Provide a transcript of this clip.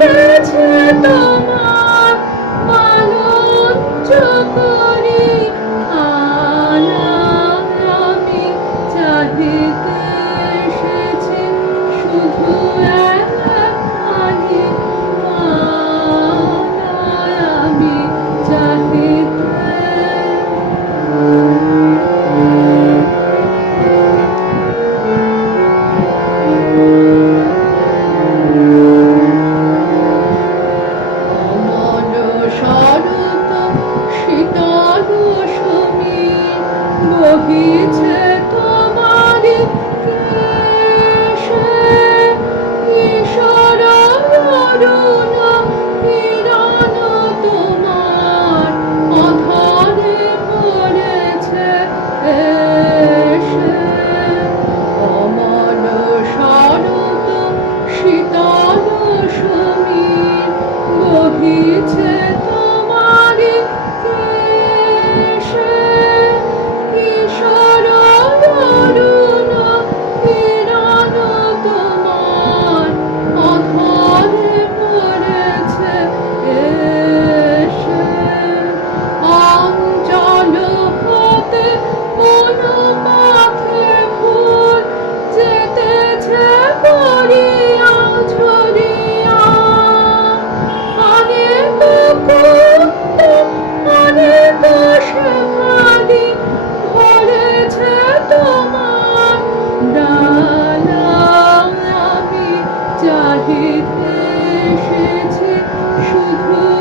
গেছে তো? পৃথিবীতে এসেছে শুধু